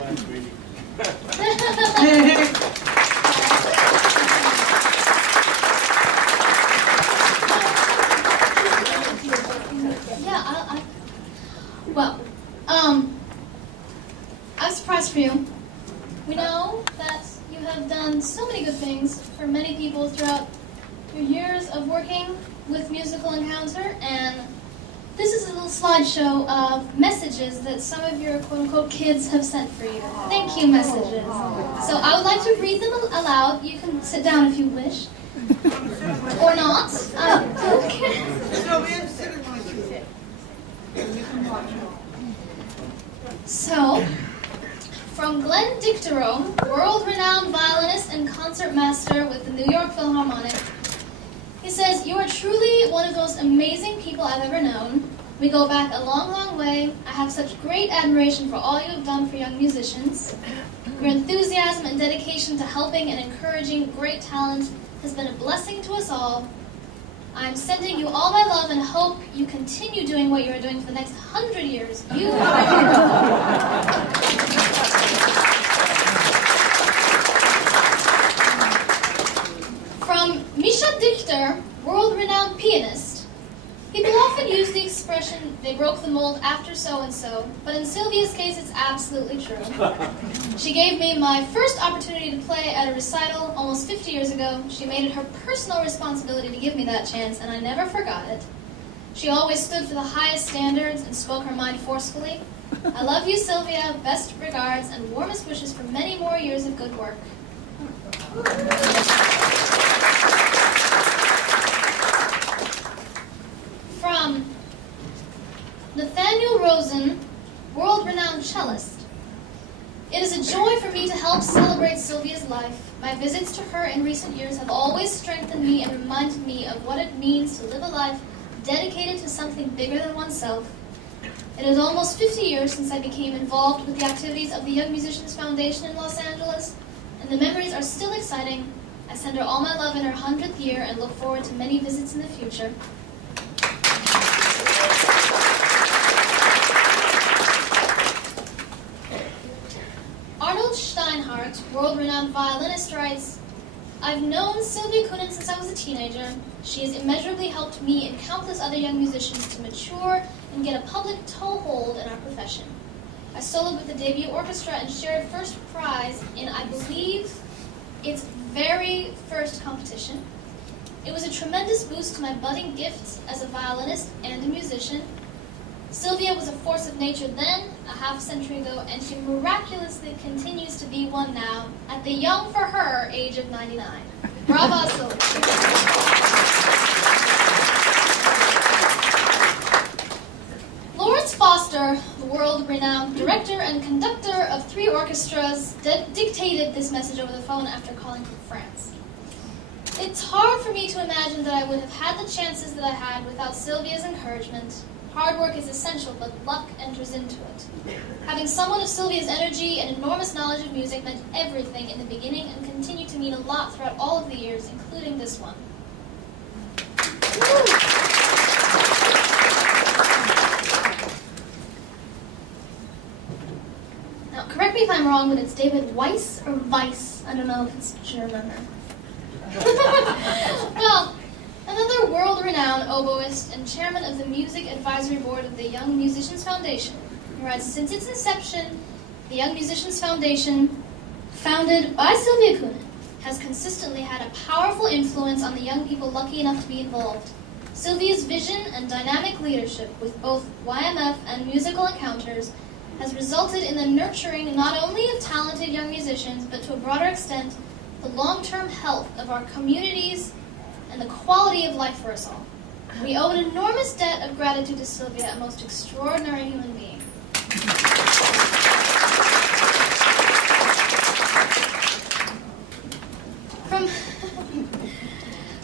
Well, I have a surprise for you. We know that you have done so many good things for many people throughout your years of working with Musical Encounter, and this is a little slideshow of messages that some of your quote-unquote kids have sent for you. Thank you messages. So I would like to read them aloud. You can sit down if you wish. Or not. Okay. So, from Glenn Dicterow, world-renowned violinist and concertmaster with the New York Philharmonic, he says, "You are truly one of the most amazing people I've ever known. We go back a long, long way. I have such great admiration for all you have done for young musicians. Your enthusiasm and dedication to helping and encouraging great talent has been a blessing to us all. I'm sending you all my love and hope you continue doing what you are doing for the next 100 years. You are my hero." From Misha Dichter, world-renowned pianist. People often use the expression, "they broke the mold after so-and-so," but in Sylvia's case, it's absolutely true. She gave me my first opportunity to play at a recital almost 50 years ago. She made it her personal responsibility to give me that chance, and I never forgot it. She always stood for the highest standards and spoke her mind forcefully. I love you, Sylvia. Best regards and warmest wishes for many more years of good work. From Nathaniel Rosen, world-renowned cellist. It is a joy for me to help celebrate Sylvia's life. My visits to her in recent years have always strengthened me and reminded me of what it means to live a life dedicated to something bigger than oneself. It is almost 50 years since I became involved with the activities of the Young Musicians Foundation in Los Angeles, and the memories are still exciting. I send her all my love in her 100th year and look forward to many visits in the future. Arnold Steinhardt, world-renowned violinist, writes, "I've known Sylvia Kunin since I was a teenager. She has immeasurably helped me and countless other young musicians to mature and get a public toehold in our profession. I soloed with the debut orchestra and shared first prize in, I believe, its very first competition. It was a tremendous boost to my budding gifts as a violinist and a musician. Sylvia was a force of nature then, a half-century ago, and she miraculously continues to be one now, at the young for her age of 99. Bravo, Sylvia." Lawrence Foster, the world-renowned director and conductor of 3 orchestras, dictated this message over the phone after calling from France. "It's hard for me to imagine that I would have had the chances that I had without Sylvia's encouragement. Hard work is essential, but luck enters into it. Having someone of Sylvia's energy and enormous knowledge of music meant everything in the beginning and continued to mean a lot throughout all of the years, including this one." Now, correct me if I'm wrong, but it's David Weiss or Weiss? I don't know if it's German or... Well, another world-renowned oboist and chairman of the Music Advisory Board of the Young Musicians Foundation. He writes, "Since its inception, the Young Musicians Foundation, founded by Sylvia Kunin, has consistently had a powerful influence on the young people lucky enough to be involved. Sylvia's vision and dynamic leadership with both YMF and Musical Encounters has resulted in the nurturing not only of talented young musicians, but to a broader extent, the long-term health of our communities and the quality of life for us all. We owe an enormous debt of gratitude to Sylvia, a most extraordinary human being."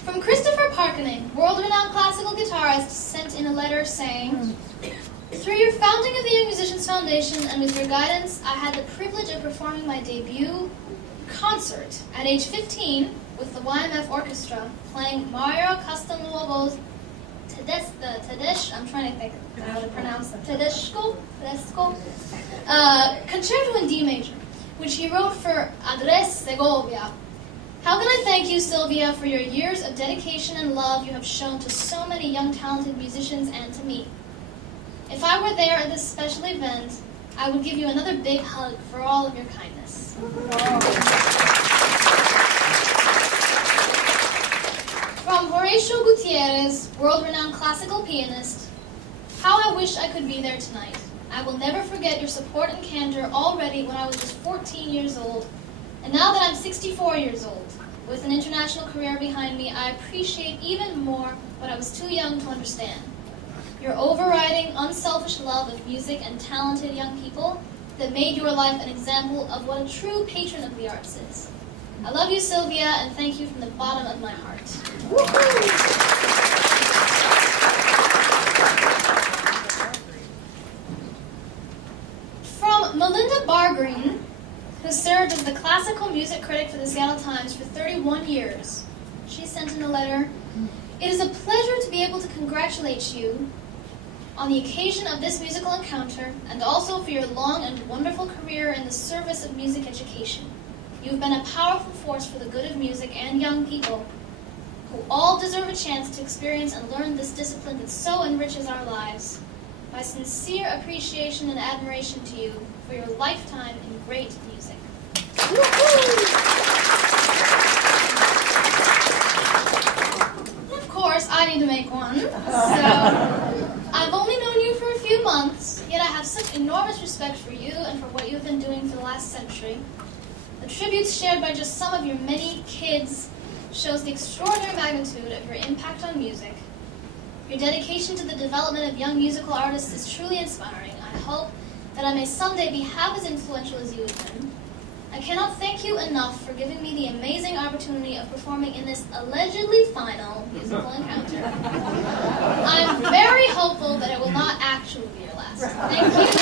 From Christopher Parkening, world-renowned classical guitarist, sent in a letter saying, "Through your founding of the Young Musicians Foundation and with your guidance, I had the privilege of performing my debut concert at age 15 with the YMF Orchestra, playing Mario Castanuovo's I'm trying to think how to pronounce it, Tedesco, Concerto in D major, which he wrote for Andrés Segovia. How can I thank you, Sylvia, for your years of dedication and love you have shown to so many young talented musicians and to me? If I were there at this special event, I would give you another big hug for all of your kindness. From Horacio Gutiérrez, world-renowned classical pianist, how I wish I could be there tonight. I will never forget your support and candor already when I was just 14 years old. And now that I'm 64 years old, with an international career behind me, I appreciate even more what I was too young to understand. Your overriding, unselfish love of music and talented young people that made your life an example of what a true patron of the arts is. I love you, Sylvia, and thank you from the bottom of my heart. From Melinda Bargreen, who served as the classical music critic for the Seattle Times for 31 years. She sent in a letter, "It is a pleasure to be able to congratulate you on the occasion of this musical encounter and also for your long and wonderful career in the service of music education. You've been a powerful force for the good of music and young people who all deserve a chance to experience and learn this discipline that so enriches our lives. My sincere appreciation and admiration to you for your lifetime in great music." Of course, I need to make one. So, I've only known you for a few months, yet I have such enormous respect for you and for what you've been doing for the last century. The tributes shared by just some of your many kids shows the extraordinary magnitude of your impact on music. Your dedication to the development of young musical artists is truly inspiring. I hope that I may someday be half as influential as you have been. I cannot thank you enough for giving me the amazing opportunity of performing in this allegedly final musical encounter. I'm very hopeful that it will not actually be your last. Thank you.